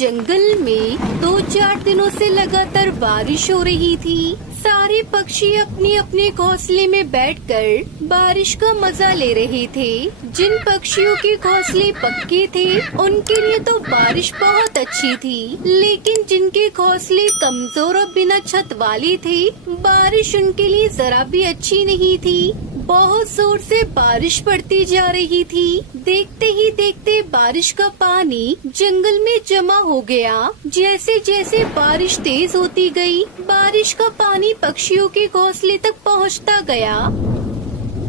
जंगल में 2-4 दिनों से लगातार बारिश हो रही थी। सारे पक्षी अपने अपने घोंसले में बैठकर बारिश का मजा ले रहे थे। जिन पक्षियों के घोंसले पक्के थे उनके लिए तो बारिश बहुत अच्छी थी, लेकिन जिनके घोंसले कमजोर और बिना छत वाले थे, बारिश उनके लिए जरा भी अच्छी नहीं थी। बहुत जोर से बारिश पड़ती जा रही थी। देखते ही देखते बारिश का पानी जंगल में जमा हो गया। जैसे जैसे बारिश तेज होती गई, बारिश का पानी पक्षियों के घोंसले तक पहुंचता गया।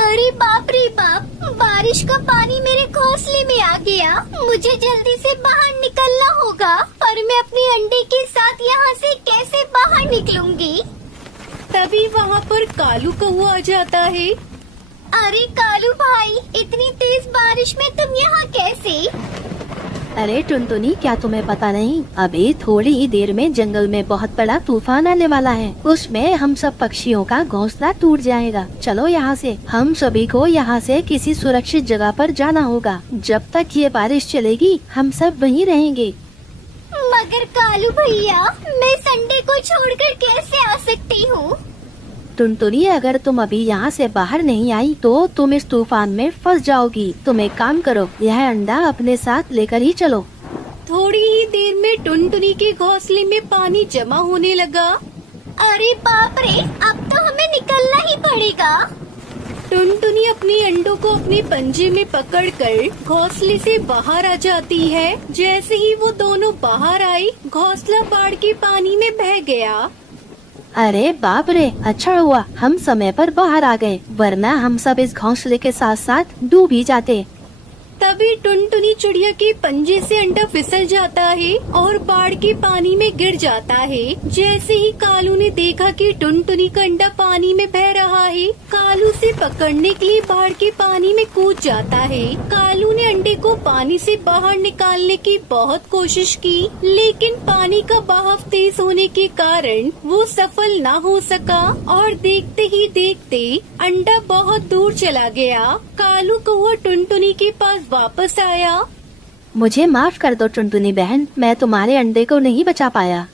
अरे बाप रे बाप, बारिश का पानी मेरे घोंसले में आ गया। मुझे जल्दी से बाहर निकलना होगा, और मैं अपने अंडे के साथ यहाँ से कैसे बाहर निकलूंगी? तभी वहाँ पर कालू कौवा आ जाता है। अरे कालू भाई, इतनी तेज बारिश में तुम यहाँ कैसे? अरे टुनटुनी, क्या तुम्हें पता नहीं? अभी थोड़ी ही देर में जंगल में बहुत बड़ा तूफान आने वाला है। उसमें हम सब पक्षियों का घोंसला टूट जाएगा। चलो यहाँ से, हम सभी को यहाँ से किसी सुरक्षित जगह पर जाना होगा। जब तक ये बारिश चलेगी हम सब वहीं रहेंगे। मगर कालू भैया, मैं संडे को छोड़कर कैसे आ सकती हूँ? टुनटुनी, अगर तुम अभी यहाँ से बाहर नहीं आई तो तुम इस तूफान में फंस जाओगी। तुम एक काम करो, यह अंडा अपने साथ लेकर ही चलो। थोड़ी ही देर में टुनटुनी के घोंसले में पानी जमा होने लगा। अरे बाप रे, अब तो हमें निकलना ही पड़ेगा। टुनटुनी अपने अंडों को अपने पंजे में पकड़कर घोंसले से बाहर आ जाती है। जैसे ही वो दोनों बाहर आई, घोंसला बाढ़ के पानी में बह गया। अरे बाप रे, अच्छा हुआ हम समय पर बाहर आ गए, वरना हम सब इस घोंसले के साथ साथ डूब ही जाते। तभी टुनटुनी चिड़िया के पंजे से अंडा फिसल जाता है और बाढ़ के पानी में गिर जाता है। जैसे ही कालू ने देखा कि टुनटुनी का अंडा पानी में बह रहा है, कालू से पकड़ने के लिए बाढ़ के पानी में कूद जाता है। कालू ने अंडे को पानी से बाहर निकालने की बहुत कोशिश की, लेकिन पानी का बहाव तेज होने के कारण वो सफल ना हो सका और देखते ही देखते अंडा बहुत दूर चला गया। कालू कौवा टुनटुनी के पास वापस आया। मुझे माफ कर दो टुनटुनी बहन, मैं तुम्हारे अंडे को नहीं बचा पाया।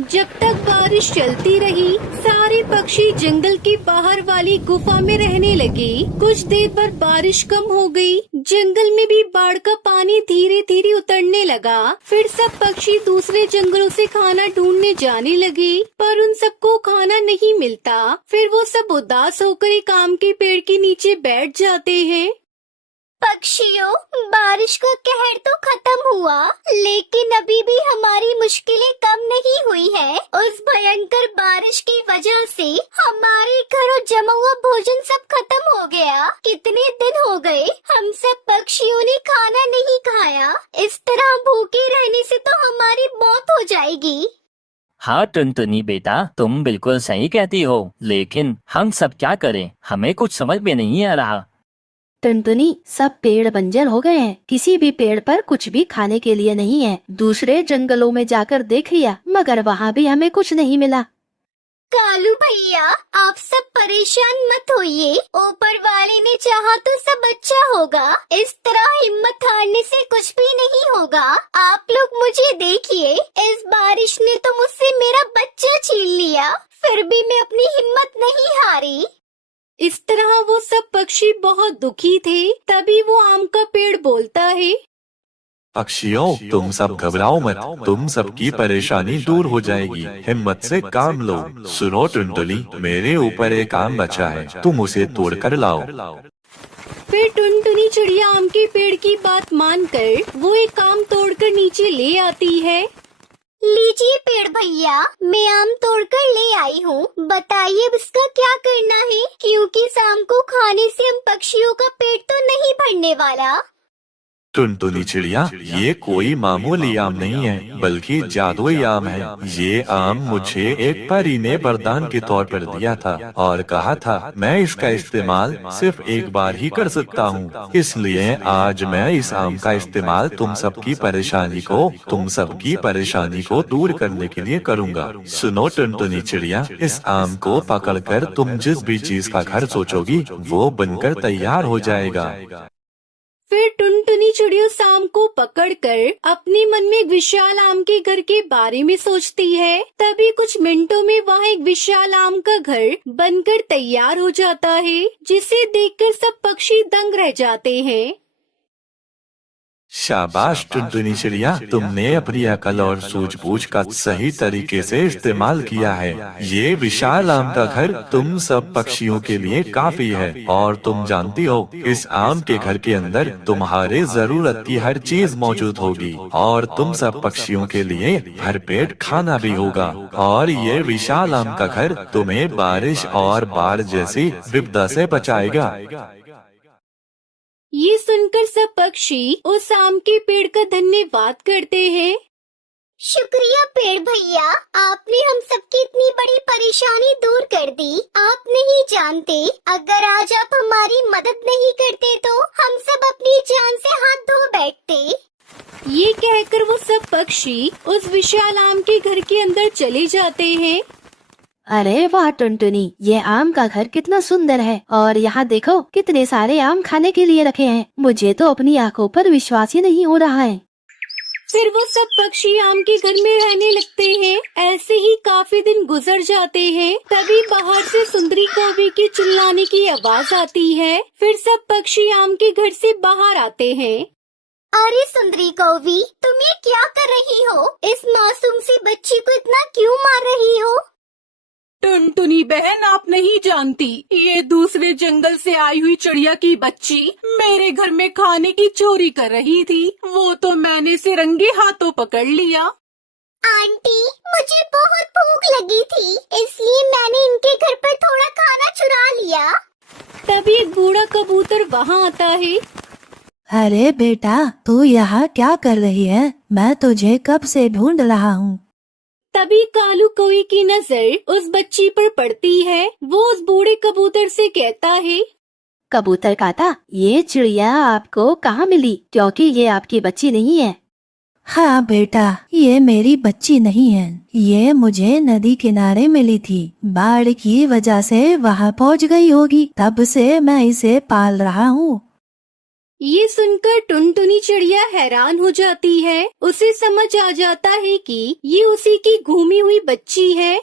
जब तक बारिश चलती रही, सारे पक्षी जंगल के बाहर वाली गुफा में रहने लगे। कुछ देर बाद बारिश कम हो गई। जंगल में भी बाढ़ का पानी धीरे धीरे उतरने लगा। फिर सब पक्षी दूसरे जंगलों से खाना ढूंढने जाने लगे, पर उन सबको खाना नहीं मिलता। फिर वो सब उदास होकर एक आम के पेड़ के नीचे बैठ जाते हैं। पक्षियों, बारिश का कहर तो खत्म हुआ, लेकिन अभी भी हमारी मुश्किलें कम नहीं हुई है। उस भयंकर बारिश की वजह से हमारे घरों जमा हुआ भोजन सब खत्म हो गया। कितने दिन हो गए हम सब पक्षियों ने खाना नहीं खाया। इस तरह भूखे रहने से तो हमारी मौत हो जाएगी। हाँ टुनटुनी बेटा, तुम बिल्कुल सही कहती हो, लेकिन हम सब क्या करें? हमें कुछ समझ में नहीं आ रहा। टुनटुनी, सब पेड़ बंजर हो गए हैं। किसी भी पेड़ पर कुछ भी खाने के लिए नहीं है। दूसरे जंगलों में जाकर देख लिया, मगर वहाँ भी हमें कुछ नहीं मिला। कालू भैया, आप सब परेशान मत होइए। ऊपर वाले ने चाहा तो सब अच्छा होगा। इस तरह हिम्मत हारने से कुछ भी नहीं होगा। आप लोग मुझे देखिए, इस बारिश ने तो मुझसे मेरा बच्चा छीन लिया, फिर भी मैं अपनी हिम्मत नहीं हारी। इस तरह वो सब पक्षी बहुत दुखी थे। तभी वो आम का पेड़ बोलता है, पक्षियों, तुम सब घबराओ मत, तुम सबकी परेशानी दूर हो जाएगी। हिम्मत से काम लो। सुनो टुनटुनी, मेरे ऊपर एक आम बचा है, तुम उसे तोड़कर लाओ। फिर टुनटुनी चिड़िया आम के पेड़ की बात मानकर वो एक आम तोड़कर नीचे ले आती है। लीजिए पेड़ भैया, मैं आम तोड़कर ले आई हूँ। बताइए अब इसका क्या करना है, क्योंकि इस आम को खाने से हम पक्षियों का पेट तो नहीं भरने वाला। टुनटुनी चिड़िया, ये कोई मामूली आम नहीं है, बल्कि जादुई आम है। ये आम मुझे एक परी ने वरदान के तौर पर दिया था और कहा था मैं इसका इस्तेमाल सिर्फ एक बार ही कर सकता हूँ। इसलिए आज मैं इस आम का इस्तेमाल तुम सबकी परेशानी को दूर करने के लिए करूँगा। सुनो टुनटुनी चिड़िया, इस आम को पकड़कर तुम जिस भी चीज का घर सोचोगी वो बनकर तैयार हो जाएगा। फिर टुनटुनी चिड़िया उस आम को पकड़कर अपने मन में एक विशाल आम के घर के बारे में सोचती है। तभी कुछ मिनटों में वहाँ एक विशाल आम का घर बनकर तैयार हो जाता है, जिसे देखकर सब पक्षी दंग रह जाते हैं। शाबाश टुनटुनी चिड़िया, तुमने अपनी अकल और सूझबूझ का सही तरीके से इस्तेमाल किया है। ये विशाल आम का घर तुम सब पक्षियों के लिए काफी है, और तुम जानती हो इस आम के घर के अंदर तुम्हारे जरूरत की हर चीज मौजूद होगी, और तुम सब पक्षियों के लिए भरपेट खाना भी होगा। और ये विशाल आम का घर तुम्हें बारिश और बाढ़ जैसी विपदा से बचाएगा। ये सुनकर सब पक्षी उस आम के पेड़ का धन्यवाद करते हैं। शुक्रिया पेड़ भैया, आपने हम सबकी इतनी बड़ी परेशानी दूर कर दी। आप नहीं जानते, अगर आज आप हमारी मदद नहीं करते तो हम सब अपनी जान से हाथ धो बैठते। ये कहकर वो सब पक्षी उस विशाल आम के घर के अंदर चले जाते हैं। अरे वाह टुनटुनी, ये आम का घर कितना सुंदर है, और यहाँ देखो कितने सारे आम खाने के लिए रखे हैं। मुझे तो अपनी आंखों पर विश्वास ही नहीं हो रहा है। फिर वो सब पक्षी आम के घर में रहने लगते हैं। ऐसे ही काफी दिन गुजर जाते हैं। तभी बाहर से सुंदरी कौवे के चिल्लाने की आवाज आती है। फिर सब पक्षी आम के घर से बाहर आते हैं। अरे सुंदरी कौवी, तुम ये क्या कर रही हो? इस मासूम सी बच्ची को इतना क्यों मार रही हो? टुनटुनी बहन, आप नहीं जानती, ये दूसरे जंगल से आई हुई चिड़िया की बच्ची मेरे घर में खाने की चोरी कर रही थी। वो तो मैंने इसे रंगे हाथों पकड़ लिया। आंटी, मुझे बहुत भूख लगी थी, इसलिए मैंने इनके घर पर थोड़ा खाना चुरा लिया। तभी एक बूढ़ा कबूतर वहाँ आता है। अरे बेटा, तू यहाँ क्या कर रही है? मैं तुझे कब से ढूंढ रहा हूँ। तभी कालू कौवे की नजर उस बच्ची पर पड़ती है। वो उस बूढ़े कबूतर से कहता है, कबूतर काता, ये चिड़िया आपको कहाँ मिली? क्योंकि ये आपकी बच्ची नहीं है। हाँ बेटा, ये मेरी बच्ची नहीं है, ये मुझे नदी किनारे मिली थी। बाढ़ की वजह से वहाँ पहुँच गई होगी, तब से मैं इसे पाल रहा हूँ। ये सुनकर टुनटुनी चिड़िया हैरान हो जाती है। उसे समझ आ जाता है कि ये उसी की घूमी हुई बच्ची है।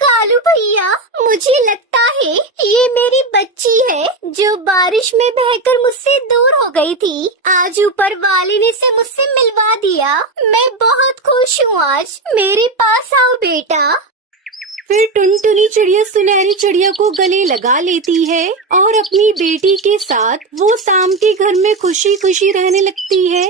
कालू भैया, मुझे लगता है ये मेरी बच्ची है जो बारिश में बहकर मुझसे दूर हो गई थी। आज ऊपर वाले ने इसे मुझसे मिलवा दिया। मैं बहुत खुश हूँ आज। मेरे पास आओ बेटा। फिर टुनटुनी चिड़िया सुनहरी चिड़िया को गले लगा लेती है और अपनी बेटी के साथ वो शाम के घर में खुशी खुशी रहने लगती है।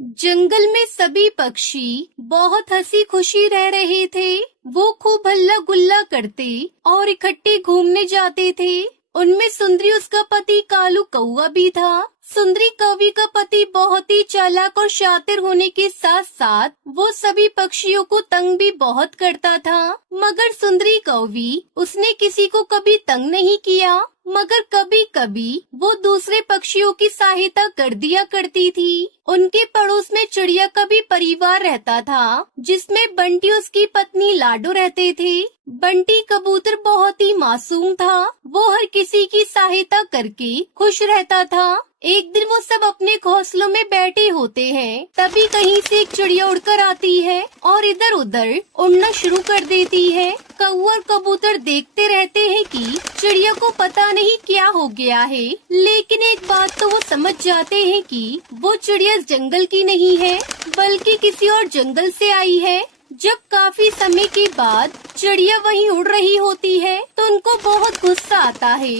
जंगल में सभी पक्षी बहुत हंसी खुशी रह रहे थे। वो खूब हल्ला गुल्ला करते और इकट्ठे घूमने जाते थे। उनमें सुंदरी उसका पति कालू कौवा भी था। सुंदरी कौवी का पति बहुत ही चालाक और शातिर होने के साथ साथ वो सभी पक्षियों को तंग भी बहुत करता था। मगर सुंदरी कौवी उसने किसी को कभी तंग नहीं किया, मगर कभी कभी वो दूसरे पक्षियों की सहायता कर दिया करती थी। उनके पड़ोस में चिड़िया का भी परिवार रहता था, जिसमें बंटी उसकी पत्नी लाडो रहते थे। बंटी कबूतर बहुत ही मासूम था। वो हर किसी की सहायता करके खुश रहता था। एक दिन वो सब अपने घोंसलों में बैठे होते हैं। तभी कहीं से एक चिड़िया उड़कर आती है और इधर उधर उड़ना शुरू कर देती है। कौवा और कबूतर देखते रहते हैं कि चिड़िया को पता नहीं क्या हो गया है, लेकिन एक बात तो वो समझ जाते हैं कि वो चिड़िया इस जंगल की नहीं है, बल्कि किसी और जंगल से आई है। जब काफी समय के बाद चिड़िया वहीं उड़ रही होती है तो उनको बहुत गुस्सा आता है।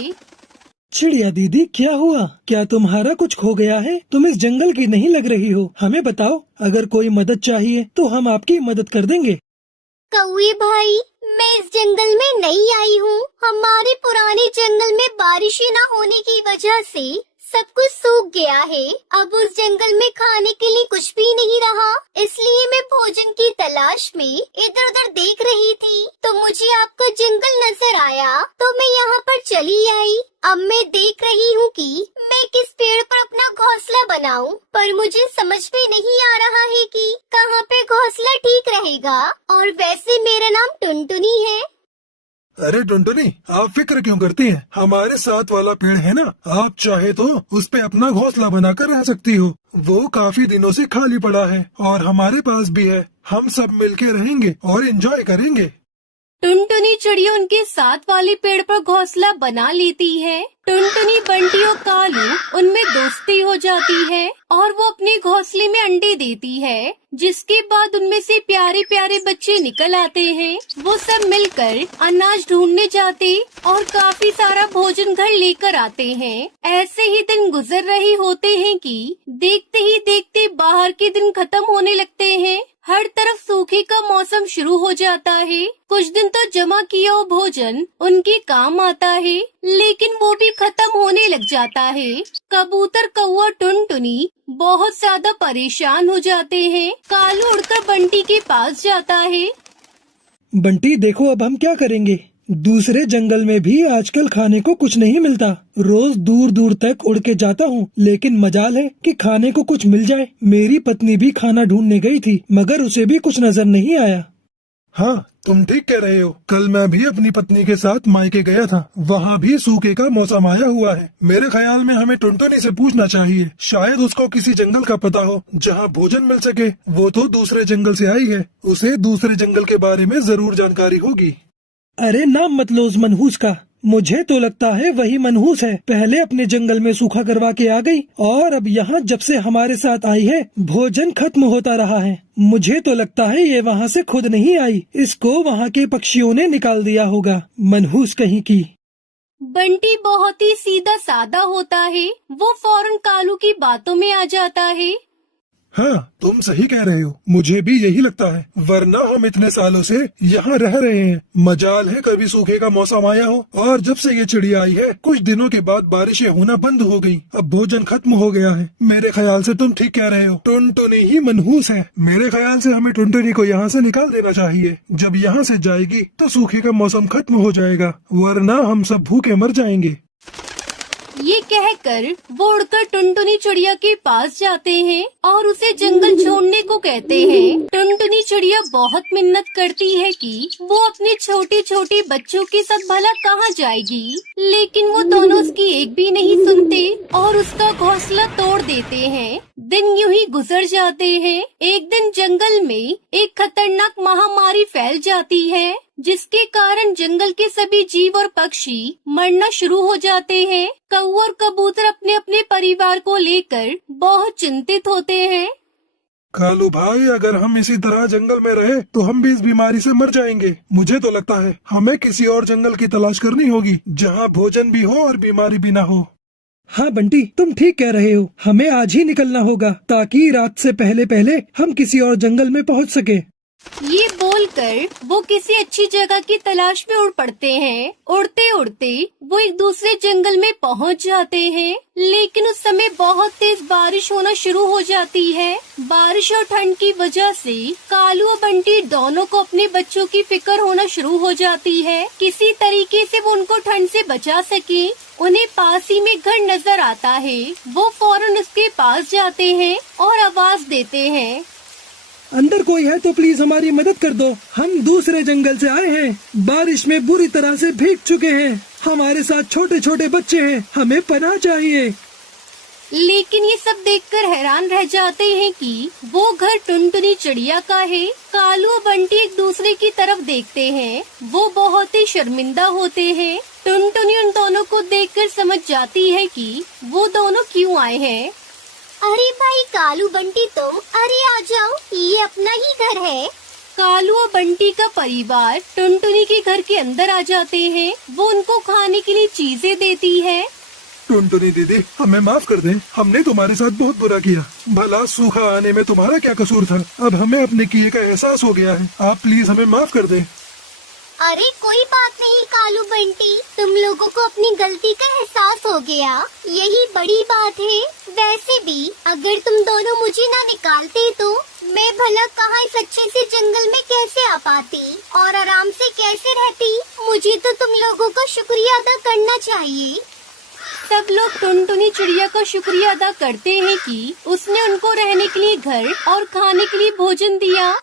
चिड़िया दीदी, क्या हुआ? क्या तुम्हारा कुछ खो गया है? तुम इस जंगल की नहीं लग रही हो। हमें बताओ, अगर कोई मदद चाहिए तो हम आपकी मदद कर देंगे। कौवे भाई, मैं इस जंगल में नई आई हूँ। हमारे पुराने जंगल में बारिशें न होने की वजह से सब कुछ सूख गया है। अब उस जंगल में खाने के लिए कुछ भी नहीं रहा, इसलिए मैं भोजन की तलाश में इधर उधर देख रही थी तो मुझे आपका जंगल नजर आया, तो मैं यहाँ पर चली आई। अब मैं देख रही हूँ कि मैं किस पेड़ पर अपना घोंसला बनाऊं, पर मुझे समझ में नहीं आ रहा है कि कहाँ पे घोंसला ठीक रहेगा। और वैसे मेरा नाम टुनटुनी है। अरे टुनटुनी, आप फिक्र क्यों करती हैं? हमारे साथ वाला पेड़ है ना, आप चाहे तो उस पे अपना घोंसला बनाकर रह सकती हो। वो काफी दिनों से खाली पड़ा है और हमारे पास भी है। हम सब मिलके रहेंगे और एंजॉय करेंगे। टुनटुनी चिड़िया उनके साथ वाले पेड़ पर घोंसला बना लेती है। टुनटुनी, बंटी और कालू उनमें दोस्ती हो जाती है और वो अपने घोंसले में अंडे देती है, जिसके बाद उनमें से प्यारे प्यारे बच्चे निकल आते हैं। वो सब मिलकर अनाज ढूंढने जाते और काफी सारा भोजन घर लेकर आते हैं। ऐसे ही दिन गुजर रहे होते हैं कि देखते ही देखते बाहर के दिन खत्म होने लगते हैं। हर तरफ सूखे का मौसम शुरू हो जाता है। कुछ दिन तो जमा किया हुआ भोजन उनके काम आता है, लेकिन वो भी खत्म होने लग जाता है। कबूतर, कौवा, टुनटुनी बहुत ज्यादा परेशान हो जाते हैं। कालू उड़कर बंटी के पास जाता है। बंटी देखो, अब हम क्या करेंगे? दूसरे जंगल में भी आजकल खाने को कुछ नहीं मिलता। रोज दूर दूर तक उड़ के जाता हूँ, लेकिन मजाल है कि खाने को कुछ मिल जाए। मेरी पत्नी भी खाना ढूंढने गई थी, मगर उसे भी कुछ नजर नहीं आया। हाँ, तुम ठीक कह रहे हो। कल मैं भी अपनी पत्नी के साथ मायके गया था, वहाँ भी सूखे का मौसम आया हुआ है। मेरे ख्याल में हमें टुनटुनी से पूछना चाहिए, शायद उसको किसी जंगल का पता हो जहाँ भोजन मिल सके। वो तो दूसरे जंगल से आई है, उसे दूसरे जंगल के बारे में जरूर जानकारी होगी। अरे नाम मत लो उस मनहूस का, मुझे तो लगता है वही मनहूस है। पहले अपने जंगल में सूखा करवा के आ गई और अब यहाँ जब से हमारे साथ आई है भोजन खत्म होता रहा है। मुझे तो लगता है ये वहाँ से खुद नहीं आई, इसको वहाँ के पक्षियों ने निकाल दिया होगा। मनहूस कहीं की। बंटी बहुत ही सीधा सादा होता है। वो फौरन कालू की बातों में आ जाता है। हाँ, तुम सही कह रहे हो, मुझे भी यही लगता है, वरना हम इतने सालों से यहाँ रह रहे हैं। मजाल है कभी सूखे का मौसम आया हो। और जब से ये चिड़िया आई है कुछ दिनों के बाद बारिशें होना बंद हो गई, अब भोजन खत्म हो गया है। मेरे ख्याल से तुम ठीक कह रहे हो, टुनटुनी ही मनहूस है। मेरे ख्याल से हमें टुनटुनी को यहाँ से निकाल देना चाहिए। जब यहाँ से जाएगी तो सूखे का मौसम खत्म हो जाएगा, वरना हम सब भूखे मर जाएंगे। ये कहकर वो उड़कर टुनटुनी चिड़िया के पास जाते हैं और उसे जंगल छोड़ने को कहते हैं। टुनटुनी चिड़िया बहुत मिन्नत करती है कि वो अपने छोटे छोटे बच्चों के साथ भला कहाँ जाएगी, लेकिन वो दोनों उसकी एक भी नहीं सुनते और उसका घोंसला तोड़ देते हैं। दिन यूं ही गुजर जाते हैं। एक दिन जंगल में एक खतरनाक महामारी फैल जाती है, जिसके कारण जंगल के सभी जीव और पक्षी मरना शुरू हो जाते हैं। कौवा और कबूतर अपने अपने परिवार को लेकर बहुत चिंतित होते हैं। कालू भाई, अगर हम इसी तरह जंगल में रहे तो हम भी इस बीमारी से मर जाएंगे। मुझे तो लगता है हमें किसी और जंगल की तलाश करनी होगी जहाँ भोजन भी हो और बीमारी भी ना हो। हाँ बंटी, तुम ठीक कह रहे हो, हमें आज ही निकलना होगा ताकि रात से पहले पहले हम किसी और जंगल में पहुँच सके। ये बोलकर वो किसी अच्छी जगह की तलाश में उड़ पड़ते हैं। उड़ते उड़ते वो एक दूसरे जंगल में पहुंच जाते हैं, लेकिन उस समय बहुत तेज बारिश होना शुरू हो जाती है। बारिश और ठंड की वजह से कालू और बंटी दोनों को अपने बच्चों की फिक्र होना शुरू हो जाती है। किसी तरीके से वो उनको ठंड से बचा सके। उन्हें पास ही में घर नजर आता है। वो फौरन उसके पास जाते हैं और आवाज देते हैं, अंदर कोई है तो प्लीज हमारी मदद कर दो। हम दूसरे जंगल से आए हैं, बारिश में बुरी तरह से भीग चुके हैं। हमारे साथ छोटे छोटे बच्चे हैं, हमें पनाह चाहिए। लेकिन ये सब देखकर हैरान रह जाते हैं कि वो घर टुनटुनी चिड़िया का है। कालू और बंटी एक दूसरे की तरफ देखते हैं। वो बहुत ही शर्मिंदा होते हैं। टुनटुनी उन दोनों को देखकर समझ जाती है कि वो दोनों क्यों आए हैं। अरे भाई कालू बंटी, तुम अरे आ जाओ, ये अपना ही घर है। कालू और बंटी का परिवार टुनटुनी के घर के अंदर आ जाते हैं। वो उनको खाने के लिए चीजें देती है। टुनटुनी दीदी, हमें माफ कर दें, हमने तुम्हारे साथ बहुत बुरा किया। भला सूखा आने में तुम्हारा क्या कसूर था? अब हमें अपने किए का एहसास हो गया है, आप प्लीज हमें माफ कर दें। अरे कोई बात नहीं कालू बंटी, तुम लोगों को अपनी गलती का एहसास हो गया, यही बड़ी बात है। वैसे भी अगर तुम दोनों मुझे ना निकालते तो मैं भला कहाँ इस अच्छे से जंगल में कैसे आ पाती और आराम से कैसे रहती। मुझे तो तुम लोगों का शुक्रिया अदा करना चाहिए। सब लोग टुनटुनी चिड़िया का शुक्रिया अदा करते हैं कि उसने उनको रहने के लिए घर और खाने के लिए भोजन दिया।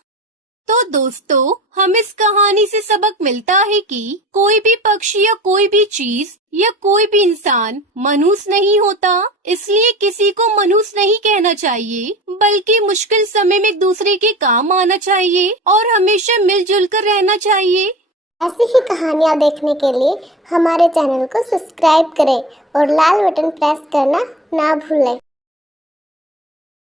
तो दोस्तों, हम इस कहानी से सबक मिलता है कि कोई भी पक्षी या कोई भी चीज या कोई भी इंसान मनुष्य नहीं होता, इसलिए किसी को मनुष्य नहीं कहना चाहिए, बल्कि मुश्किल समय में एक दूसरे के काम आना चाहिए और हमेशा मिलजुल कर रहना चाहिए। ऐसी ही कहानियाँ देखने के लिए हमारे चैनल को सब्सक्राइब करें और लाल बटन प्रेस करना ना भूलें।